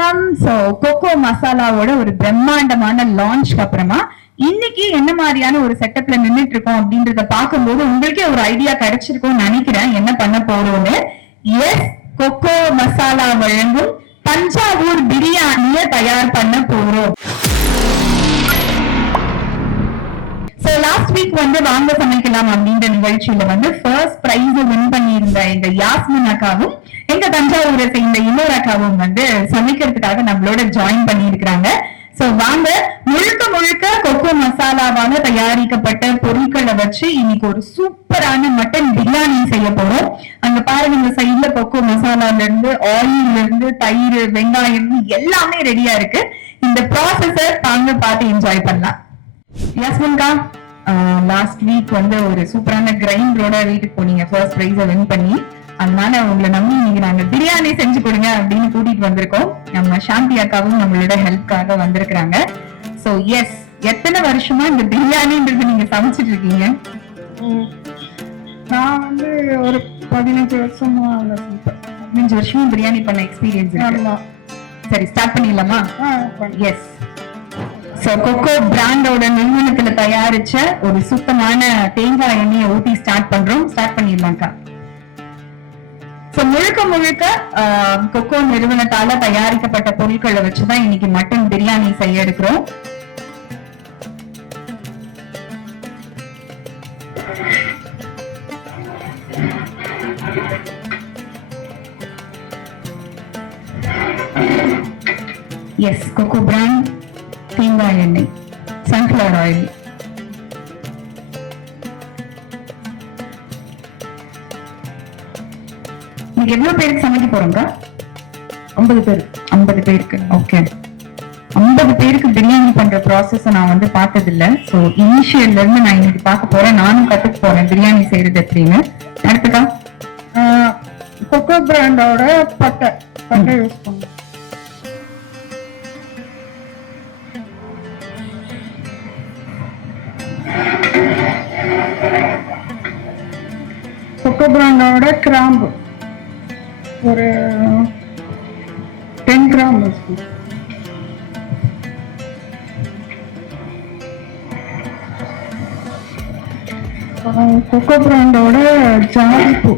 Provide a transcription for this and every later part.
வணக்கம். So cocoa மசாலாவோட ஒரு பிரம்மாண்டமான லான்ச்க்கு அப்புறமா இன்னைக்கு என்ன மாதிரியான ஒரு செட்டப்ல நின்றுட்டு இருக்கோம் அப்படின்றத பார்க்கும்போது உங்களுக்கே ஒரு ஐடியா கிடைச்சிருக்கும்னு நினைக்கிறேன் என்ன பண்ண போறோம்னு. எஸ், கோகோ மசாலா வழங்கும் தஞ்சாவூர் பிரியாணியை தயார் பண்ண போறோம். லாஸ்ட் வீக் வாங்க சமைக்கலாம் அப்படின்ற நிகழ்ச்சியில ஃபர்ஸ்ட் பிரைஸ் வின் பண்ணியிருந்த எங்க யாஸ்மின் அக்காவும் எங்க தஞ்சாவூரை சேர்ந்த இன்னொரு அக்காவும் சமைக்கிறதுக்காக நம்மளோட ஜாயின் பண்ணியிருக்கிறாங்க. சோ வாங்க, முழுக்க முழுக்க கொக்கோ மசாலாவால தயாரிக்கப்பட்ட பொருட்களை வச்சு இன்னைக்கு ஒரு சூப்பரான மட்டன் பிரியாணி செய்ய போறோம். அங்க பாருங்க, இந்த சைட்ல கொக்கோ மசாலால இருந்து ஆயில்ல இருந்து தயிர் வெங்காயம் எல்லாமே ரெடியா இருக்கு. இந்த ப்ராசஸ தாங்க பார்த்து என்ஜாய் பண்ணலாம். யாஸ்மின்கா, லாஸ்ட் வீக் ஒரு சூப்பரான கிரைண்டரோட வீட்டுக்கு போனீங்க ஃபர்ஸ்ட் பிரைஸ வின் பண்ணி. அதனால உங்களை நம்பி நீங்க நாங்க பிரியாணி செஞ்சு கொடுங்க அப்படின்னு கூட்டிட்டு வந்திருக்கோம். நம்ம சாந்தி அக்காவும் நம்மளோட ஹெல்ப்காக வந்திருக்கிறாங்க. சோ எஸ், எத்தனை வருஷமா இந்த பிரியாணின்றது நீங்க சமைச்சிட்டு இருக்கீங்க? நான் ஒரு 15 வருஷமா 15 வருஷமா பிரியாணி பண்ண எக்ஸ்பீரியன்ஸ் இருக்கு. சரி, ஸ்டார்ட் பண்ணிடலாமா? எஸ். சோ கொக்கோ பிராண்டோட நிறுவனத்துல தயாரிச்ச ஒரு சுத்தமான தேங்காய் எண்ணெயை ஊத்தி ஸ்டார்ட் பண்றோம். ஸ்டார்ட் பண்ணிடலாம்க்கா. சோ முழுக்க முழுக்க கொக்கோ நிறுவனத்தால தயாரிக்கப்பட்ட பொருட்களை வச்சுதான் இன்னைக்கு மட்டன் பிரியாணி செய்ய எடுக்கிறோம். எஸ், கொக்கோ பிராண்ட் தேங்காய் எண்ணெய், சன்ஃபிளவர் ஆயில். நீங்க எவ்வளவு பேருக்கு சமைக்க போறோங்க? 50 பேர். 50 பேருக்கு. ஓகே, 50 பேருக்கு பிரியாணி பண்ற ப்ராசஸ் நான் பார்த்தது இல்ல. சோ இனிஷியல்ல இருந்து நான் இன்னைக்கு பார்க்க போறேன். நானும் கத்துக்க போறேன் பிரியாணி செய்யறது எப்படின்னு. அடுத்துக்கா, கொக்கோ பிராண்டோட பட்டை யூஸ் பண்ணுங்க. கொக்கோ பிராண்டோட கிராம்பு ஒரு 10 கிராம் யூஸ் பண்ணுங்க. கொக்கோ பிராண்டோட ஜாதிப்பூ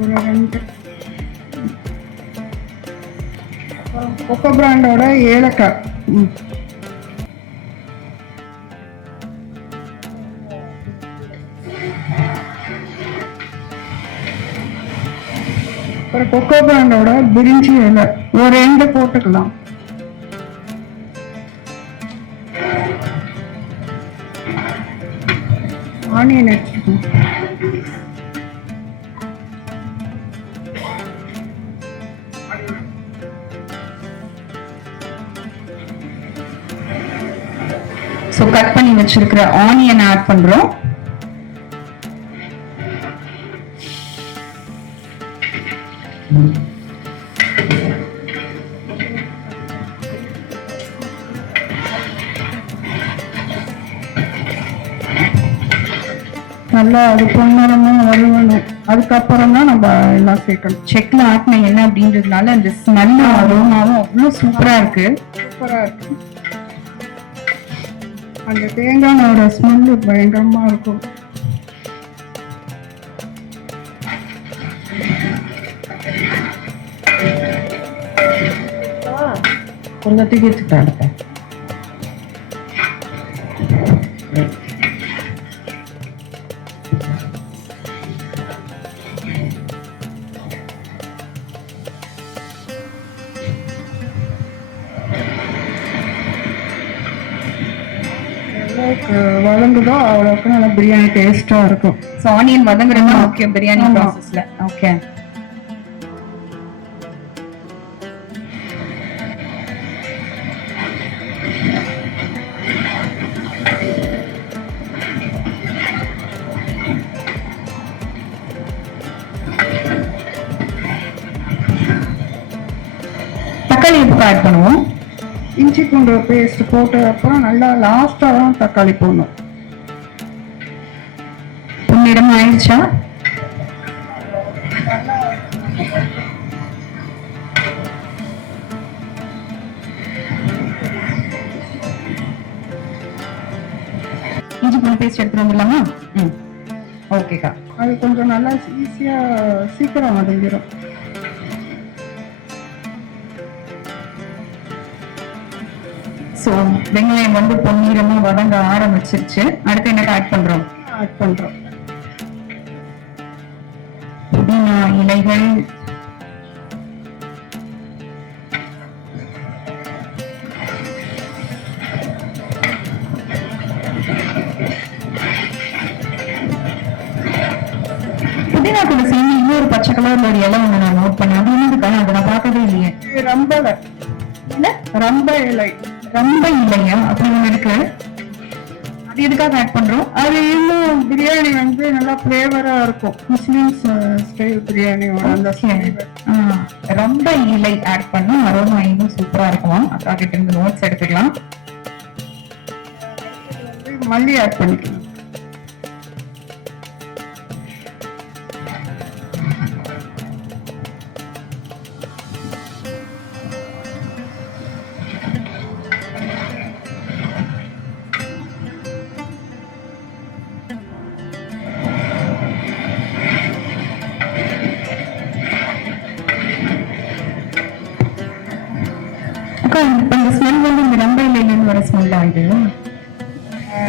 ஒரு 2. கொக்கோ பிராண்டோட ஏலக்காய். அப்புறம் கொக்கோ பிராண்டோட பிரிஞ்சி இலை ஒரு 2 போட்டுக்கலாம். ஆனியன் எடுத்துக்கணும். சோ கட் பண்ணி வச்சிருக்கிற ஆனியன் ஆட் பண்றோம். நல்லா அது பொன்னரமா வறுவணும். அதுக்கப்புறம் தான் நம்ம எல்லாம் சேர்க்கணும். செக்ல ஆட்டின எண்ணெய் அப்படின்றதுனால அந்த ஸ்மெல்லும் அரோமாவும் அவ்வளவு சூப்பரா இருக்கு. சூப்பரா இருக்கு. அந்த தேங்காயோட ஸ்மெல்லு பயங்கரமா இருக்கும். கொஞ்சம் தூக்கி வச்சுக்கிட்டேன். வதங்குதோ அவ்வளவுக்கு நல்லா பிரியாணி டேஸ்டா இருக்கும். சோ ஆனியன் வதங்குறது முக்கியம் பிரியாணி ப்ராசஸ்ல. ஓகே, தக்காளி உப்பு ஆட் பண்ணுவோம். இஞ்சி பூண்டு பேஸ்ட் போட்டு அப்புறம் நல்லா லாஸ்டா தான் தக்காளி போடணும். பொன்னிறம் ஆயிடுச்சா? இஞ்சி பூண்டு பேஸ்ட் எடுத்துட்டு வந்துடலாமா? ம், ஓகேக்கா. அது கொஞ்சம் நல்லா ஈஸியா சீக்கிரம் வதங்கிடும். சோ வெங்காயம் வந்து பொன்னிறமா வதங்க ஆரம்பிச்சிருச்சு. அடுத்து என்ன ஆட் பண்றோம்? ஆட் பண்றோம். புதினா இலைகள், புதினா கூட சேர்ந்து இன்னொரு பச்சை கலர்ல ஒரு இலை ஒண்ணு நான் நோட் பண்ணேன். அது என்னதுக்கான அதை நான் பார்த்ததே இல்லையே. இது ரம்பலை இல்ல ரம்ப இலை. ரொம்ப இல்லையா? அப்படி ஒண்ணு இருக்கு. அது எதுக்காக ஆட் பண்றோம்? அது இன்னும் பிரியாணி வந்து நல்லா ஃபிளேவரா இருக்கும். முஸ்லிம்ஸ் ஸ்டைல் பிரியாணியோட அந்த ஃபிளேவர். ரொம்ப இலை ஆட் பண்ணா அரோமா இன்னும் சூப்பரா இருக்கும். அக்காகிட்ட இருந்து நோட்ஸ் எடுத்துக்கலாம். மல்லி ஆட் பண்ணிக்கலாம். அக்கா இப்ப இந்த ஸ்மெல் வந்து இந்த ரொம்ப இலையில இருந்து வர ஸ்மெல் ஆகுது.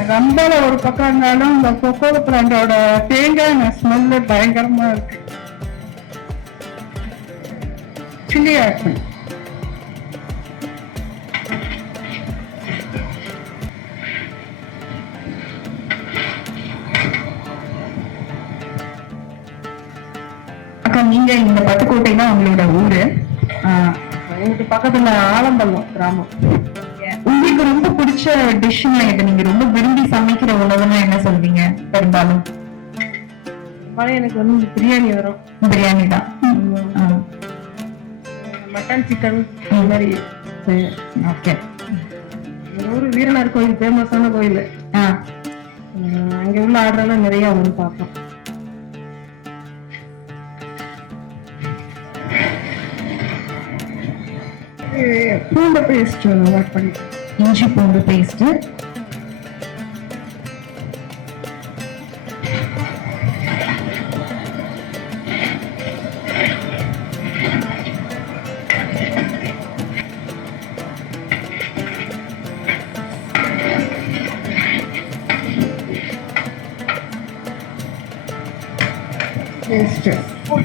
ரம்பல ஒரு பக்கம் இருந்தாலும் இந்த கொக்கோ பிராண்டோட தேங்காய் ஸ்மெல்லு பயங்கரமா இருக்கு. சில்லி ஆட் பண்ணி அக்கா நீங்க இந்த பட்டுக்கோட்டை தான் உங்களோட ஊரு. எங்களுக்கு பக்கத்துல ஆலம்பலம் கிராமம். உங்களுக்கு ரொம்ப பிடிச்ச டிஷ்னா எது? நீங்க ரொம்ப விரும்பி சமைக்கிற உணவுன்னா என்ன சொல்வீங்க? பெரும்பாலும் எனக்கு வந்து பிரியாணி வரும். பிரியாணி தான். மட்டன் சிக்கன் இந்த மாதிரி. ஓகே. ஊர் வீரனார் கோயில் ஃபேமஸான கோயில். அங்க உள்ள ஆர்டர்லாம் நிறைய வந்து பார்ப்போம். பூண்டு பேஸ்ட் ஆட் பண்ணி இஞ்சி பூண்டு பேஸ்ட், பேஸ்ட்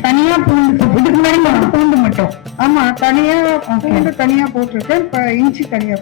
தனியா பூண்டு, இதுக்கு முன்னாடி மட்டும் பூண்டு மட்டும். ஆமா, தனியா பூண்டு தனியா போட்டிருக்கேன். இப்ப இஞ்சி தனியா.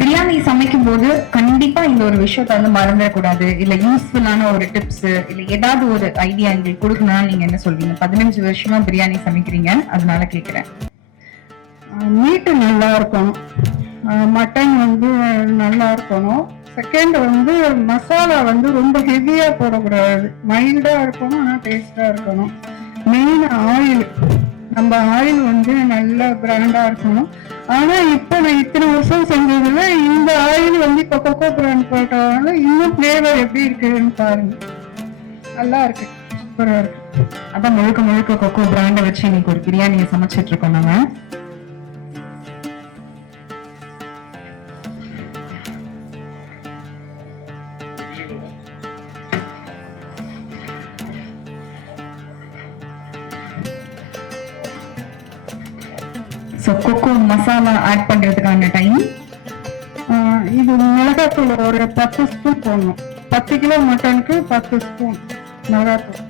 பிரியாணி சமைக்கும் போது கண்டிப்பா இந்த ஒரு விஷயத்த வந்து மறந்துடக்கூடாது. இல்ல யூஸ்ஃபுல்லான ஒரு டிப்ஸ் இல்ல ஏதாவது ஒரு ஐடியா எங்களுக்கு கொடுக்கணும்னா நீங்க என்ன சொல்வீங்க? 15 வருஷமா பிரியாணி சமைக்கிறீங்க, அதனால கேக்குறேன். மீட்டு நல்லா இருக்கணும், மட்டன் வந்து நல்லா இருக்கணும். செகண்ட் வந்து மசாலா வந்து ரொம்ப ஹெவியா போடக்கூடாது, மைல்டா இருக்கணும், ஆனா டேஸ்டா இருக்கணும். மெயின் ஆயில், நம்ம ஆயில் வந்து நல்ல பிராண்டா இருக்கணும். ஆனா இப்ப நான் இத்தனை வருஷம் செஞ்சதுல இந்த ஆயில் வந்து இப்ப கொக்கோ பிராண்ட் போட்டதால இன்னும் பிளேவர் எப்படி இருக்குன்னு பாருங்க. நல்லா இருக்கு, சூப்பரா இருக்கு. அதான் முழுக்க முழுக்க கொக்கோ பிராண்ட வச்சு இன்னைக்கு ஒரு பிரியாணியை சமைச்சிட்டு இருக்கோம் நம்ம. கொக்கோ மசாலா ஆட் பண்றதுக்கான டைம், இது மிளகாத்தூள் ஒரு 10 ஸ்பூன் போடணும். 10 கிலோ மட்டனுக்கு 10 ஸ்பூன் மிளகாத்தூள்.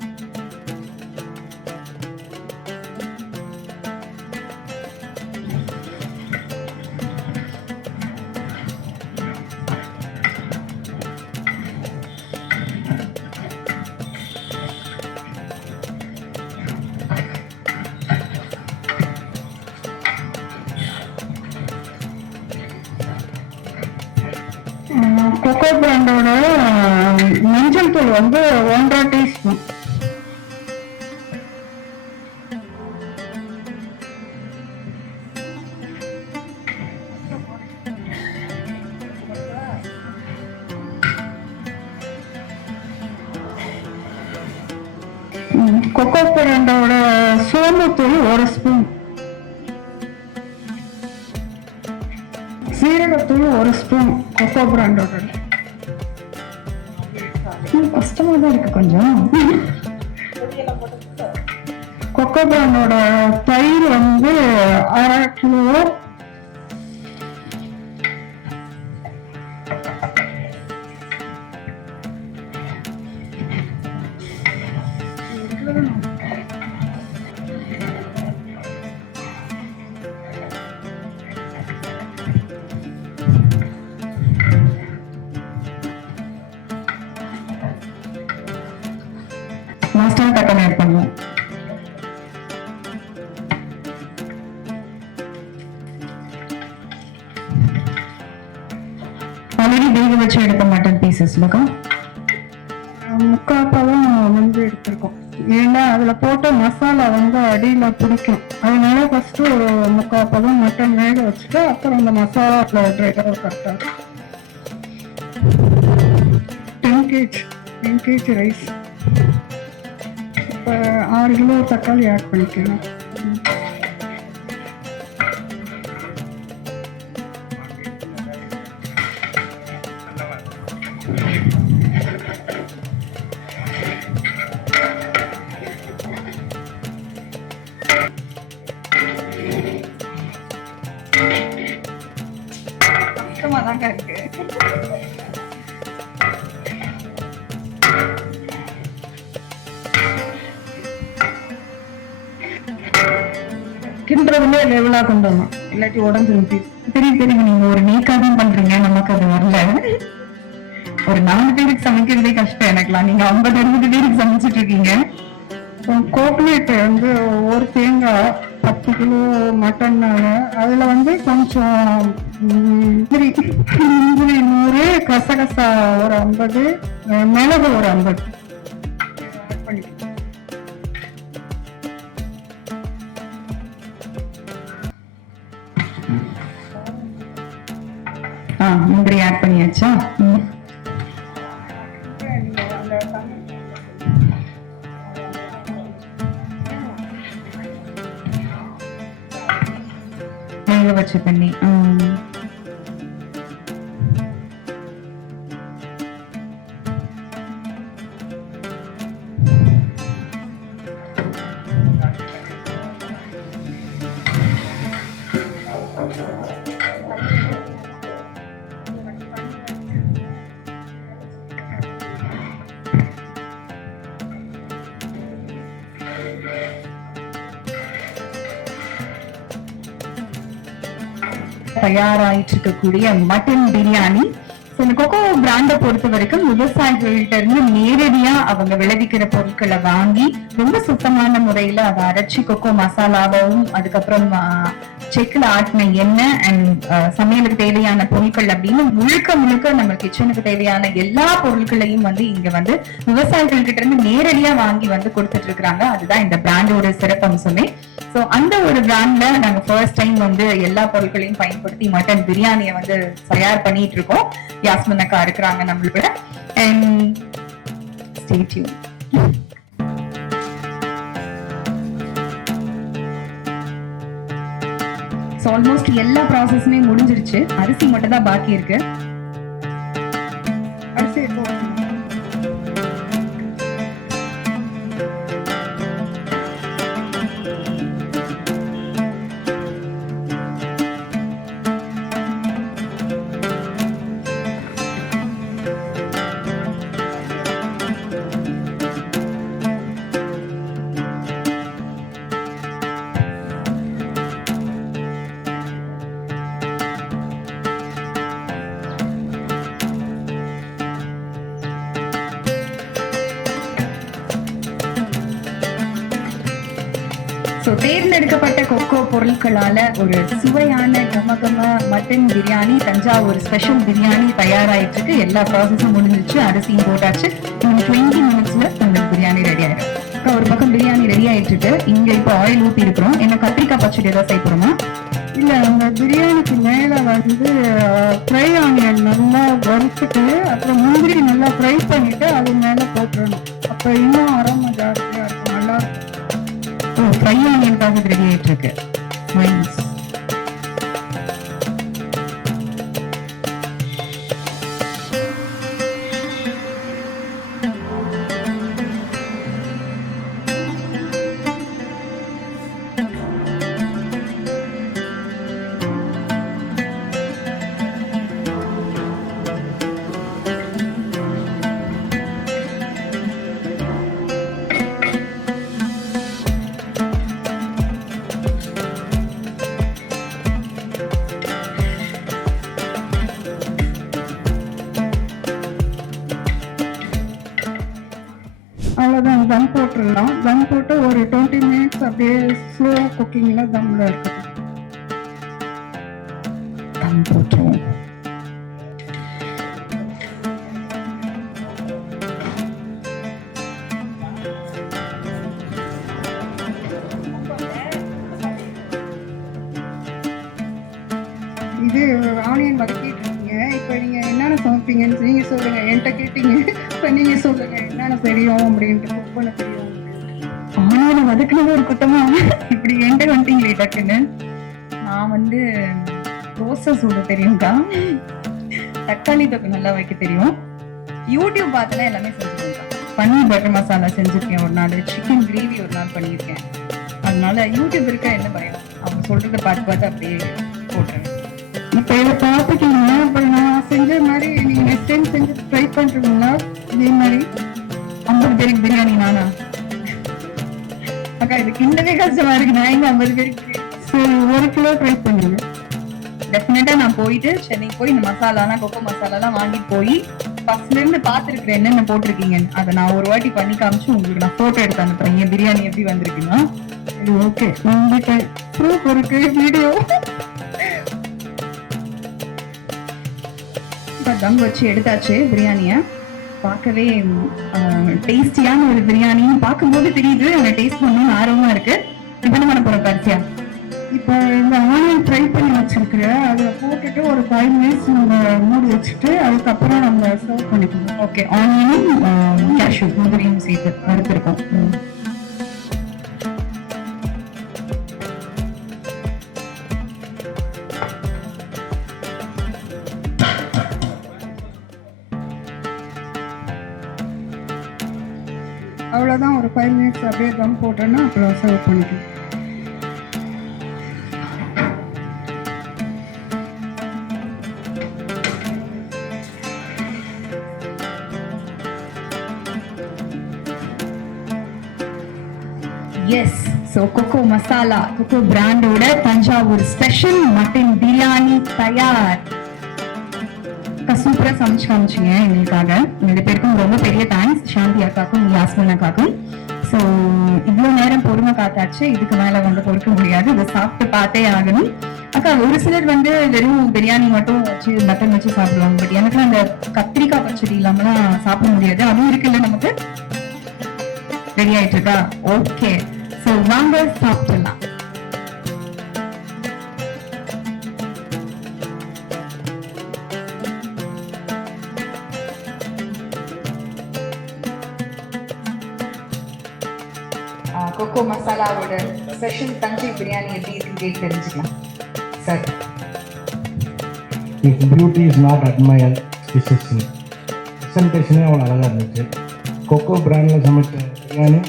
கொக்கோ பிராண்டோட மஞ்சள் தூள் வந்து 1.5 டீஸ்பூன். கொக்கோ பிராண்டோட சோம்புத்தூள் 1 ஸ்பூன். சீரகத்தூள் 1 ஸ்பூன். கொக்கோ பிராண்டோட கஷ்டமா தான் இருக்கு கொஞ்சம். கொக்கோ பிராண்டோட தயிர் வந்து 1/2 கிலோ. மாஸ்டர் தக்காளி ஆட் பண்ணுவோம். ஆல்ரெடி வேக வச்சு எடுத்த மட்டன் பீசஸ் லக்கா 3/4 பதம் வந்து எடுத்திருக்கோம். ஏன்னா அதுல போட்ட மசாலா வந்து அடியில பிடிக்கும். அதனால ஃபர்ஸ்ட் ஒரு 3/4 பதம் மட்டன் வேக வச்சுட்டு அப்புறம் அந்த மசாலா கரெக்டா 10 kg ரைஸ். இப்போ 6 கிலோ தக்காளி ஆட் பண்ணிக்கலாம். கஷ்டமாதாங்க இருக்கு. கிண்டுறதுல லெவலா கொண்டு வரணும், இல்லாட்டி உடம்பு தெரியும். நீங்க ஒரு நீக்கா தான் பண்றீங்க, நமக்கு அது வரல. ஒரு 4 பேருக்கு சமைக்கிறதே கஷ்டம் எனக்குலாம். நீங்க 50-60 பேருக்கு சமைச்சிட்டு இருக்கீங்க. கோகனட் வந்து ஒரு தேங்காய் 10 கிலோ மட்டன்னால அதுல வந்து கொஞ்சம் முந்திரி 100, கசகசா ஒரு 50, மிளகு ஒரு 50 ஆட் பண்ணிக்கலாம். முந்திரி ஆட் பண்ணியாச்சா? வேக வச்ச தண்ணி. தயாராயிட்டு இருக்கக்கூடிய மட்டன் பிரியாணி. இந்த கொக்கோ பிராண்டை பொறுத்த வரைக்கும் விவசாயிகள்கிட்ட இருந்து நேரடியா அவங்க விளைவிக்கிற பொருட்களை வாங்கி ரொம்ப சுத்தமான முறையில அதை அரைச்சி கொக்கோ மசாலாவும் அதுக்கப்புறம் செக்கில் ஆட்டின எண்ணெய் அண்ட் சமையலுக்கு தேவையான பொருட்கள் அப்படின்னு முழுக்க நம்ம கிச்சனுக்கு தேவையான எல்லா பொருட்களையும் வந்து இங்க வந்து விவசாயிகள் கிட்ட இருந்து நேரடியா வாங்கி வந்து கொடுத்துட்டு இருக்காங்க. அதுதான் இந்த பிராண்டோட சிறப்பம்சமே. சோ அந்த ஒரு பிராண்ட்ல நாங்க ஃபர்ஸ்ட் டைம் வந்து எல்லா பொருட்களையும் பயன்படுத்தி மட்டன் பிரியாணியை வந்து தயார் பண்ணிட்டு இருக்கோம். யாஸ்மின் அக்கா இருக்கிறாங்க நம்மளோட. And stay tune. So almost எல்லா ப்ராசஸுமே முடிஞ்சிருச்சு. அரிசி மட்டும் தான் பாக்கி இருக்கு. அரிசி தேர்ந்தெடுக்கப்பட்ட கொக்கோ பொருட்களால ஒரு சுவையான கமகம மட்டன் பிரியாணி, தஞ்சாவூர் ஸ்பெஷல் பிரியாணி தயாராயிட்டு இருக்கு. எல்லா ப்ராசஸும் முடிஞ்சிச்சு, அரிசியும் போட்டாச்சு. 20 மினிட்ஸ்ல உங்களுக்கு பிரியாணி ரெடி ஆயிடும். ஒரு பக்கம் பிரியாணி ரெடி ஆயிட்டு இருக்கு. இங்க இப்போ ஆயில் ஊத்தி இருக்கிறோம். என்ன கத்திரிக்காய் பச்சடி ஏதாவது செய்ய போறோமா? இல்லை, அந்த பிரியாணிக்கு மேலே வந்து ஃப்ரை ஆனியன் நல்லா வறுத்துட்டு அப்புறம் முந்திரி நல்லா ஃப்ரை பண்ணிட்டு அது மேலே போட்டுடணும். அப்போ இன்னும் அரோமா ஜாஸ்தியாக இருக்கும், நல்லா இருக்கும். ஃப்ரை ஆனியனுக்காக ரெடி ஆயிட்டு இருக்கு. நைஸ். அவ்வளோதான், தம் போட்டுடலாம். தம் போட்டு ஒரு 20 மினிட்ஸ் அப்படியே ஸ்லோ குக்கிங்கில் தம்மில் இருக்குது. தம் போட்டுருவோம். இது ஆனியன் வதக்கிட்டு இருக்கீங்க. இப்போ நீங்கள் என்னென்ன சமைப்பீங்கன்னு நீங்கள் சொல்லுங்கள். என்கிட்ட கேட்டீங்க, இப்போ நீங்கள் சொல்லுங்கள் என்னென்ன தெரியும் அப்படின்ட்டு, குக் பண்ண தெரியும் அப்படின்ட்டு. ஆனாலும் வதக்குனது ஒரு குத்தமா இப்படி என்கிட்ட வந்துட்டீங்களே டக்குன்னு. நான் வந்து தோசை சுட தெரியும்க்கா, தக்காளி தொக்கு நல்லா வைக்க தெரியும், யூடியூப் பார்த்துலாம் எல்லாமே செஞ்சுருக்கேன். பன்னீர் பட்டர் மசாலா செஞ்சுருக்கேன் ஒரு நாள், சிக்கன் கிரேவி ஒரு நாள் பண்ணியிருக்கேன். அதனால யூடியூப் இருக்க என்ன பயம், அவங்க சொல்றதை பார்த்து பார்த்து அப்படியே போட்டுருவேன். இப்போ இதை பார்த்துட்டீங்க, அப்புறம் நான் செஞ்ச மாதிரி நீங்கள் நெக்ஸ்ட் டைம் செஞ்சு ட்ரை பண்ணுறீங்களா? இதே மாதிரி 50 பேருக்கு பிரியாணி நானா? அக்கா இது கிண்டவே கஷ்டமா இருக்கு. நான் இங்க 50 பேருக்கு சரி 1 கிலோ ட்ரை பண்ணுங்க. டெஃபினட்டா நான் போயிட்டு சென்னைக்கு போய் இந்த மசாலாலாம் கொக்கோ மசாலாலாம் வாங்கிட்டு போய் ஃபர்ஸ்ட்ல இருந்து பார்த்துருக்கிறேன் என்னென்ன போட்டிருக்கீங்கன்னு. அதை நான் ஒரு வாட்டி பண்ணி காமிச்சு உங்களுக்கு நான் போட்டோ எடுத்து அனுப்புறேன். என் பிரியாணி எப்படி வந்திருக்குன்னா. சரி ஓகே, உங்ககிட்ட ப்ரூஃப் இருக்கு, வீடியோ. தம் வச்சு எடுத்தாச்சு பிரியாணியை. பார்க்கவே டேஸ்டியான ஒரு பிரியாணின்னு பார்க்கும்போது தெரியுது. எனக்கு டேஸ்ட் பண்ணணும்னு ஆர்வமா இருக்கு. இப்போ என்ன பண்ண போறோம் கடைசியா? இப்போ இந்த ஆனியன் ஃப்ரை பண்ணி வச்சிருக்கிறேன், அதை போட்டுட்டு ஒரு 5 மினிட்ஸ் நம்ம மூடி வச்சுட்டு அதுக்கப்புறம் நம்ம சர்வ் பண்ணிக்கணும். ஓகே, ஆனியனும் கேஷ்யூ முந்திரியும் சேர்த்து வறுத்திருக்கோம். அவ்வளோதான், ஒரு 5 மினிட்ஸ் அப்படியே தம் போட்டோன்னா அப்புறம் சர்வ் பண்ணிக்கணும். எஸ், ஸோ கொக்கோ மசாலா, கொக்கோ பிராண்டோட தஞ்சாவூர் ஸ்பெஷல் மட்டன் பிரியாணி தயார். சூப்பரா சமைச்சு காமிச்சிங்க எங்களுக்காக. 2 பேருக்கும் ரொம்ப பெரிய தேங்க்ஸ், சாந்தி அக்காக்கும் யாஸ்மின் அக்காக்கும். ஸோ இவ்வளோ நேரம் பொறுமை காத்தாச்சு, இதுக்கு மேல வந்து பொறுக்க முடியாது, இதை சாப்பிட்டு பார்த்தே ஆகணும். அக்கா ஒரு சிலர் வந்து வெறும் பிரியாணி மட்டும் வச்சு மட்டன் வச்சு சாப்பிடுவாங்க. பட் எனக்கு அந்த கத்திரிக்காய் பச்சடி இல்லாமலாம் சாப்பிட முடியாது. அதுவும் இருக்குல்ல நமக்கு. ரெடி ஆயிட்டு இருக்கா? ஓகே, ஸோ வாங்க சாப்பிடலாம். கொக்கோ மசாலாவோட ஸ்பெஷல் தஞ்சை பிரியாணி எப்படி இருக்குன்னு கேட்டு தெரிஞ்சுக்கலாம் சார். If beauty is not admire is a sin. ப்ரெசன்டேஷனே அவ்வளோ அழகாக இருந்துச்சு. கொக்கோ பிராண்டில் சமைச்ச பிரியாணி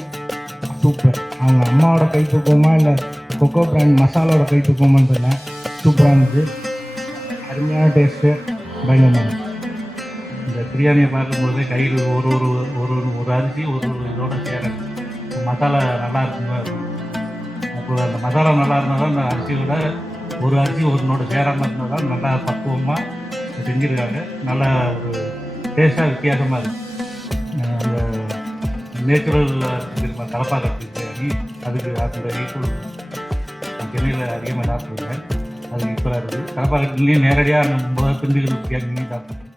சூப்பர். அவங்க அம்மாவோட கைப்பக்குவமா இல்லை கொக்கோ பிராண்ட் மசாலாவோட கைப்பக்குவமான்னு தெரியல, சூப்பராக இருந்துச்சு. அருமையான டேஸ்ட்டு, பயங்கரமாக. இந்த பிரியாணியை பார்க்கும்போதே கையில் ஒரு ஒரு ஒரு ஒரு அரிசி ஒரு இதோட சேர மசாலா நல்லா இருக்குங்க. அப்போ அந்த மசாலா நல்லா இருந்தால் தான் அந்த அரிசியோட ஒரு அரிசி ஒருனோட சேராமல் இருந்தால் தான் நல்லா பக்குவமாக செஞ்சுருக்காங்க. நல்லா ஒரு டேஸ்ட்டாக வித்தியாசமாக இருக்குது. அந்த நேச்சுரல் திரும்ப தலப்பாக்கட்டு பிரியாணி அதுக்கு அந்த ஈக்குவல் சென்னையில் அதிகமாக சாப்பிடுவேன். அது ஈக்குவலாக இருக்குது. கடப்பாக்கத்துலேயும் நேரடியாக நம்ம பிந்துகள் கேட்குறீங்க சாப்பிடுவேன்.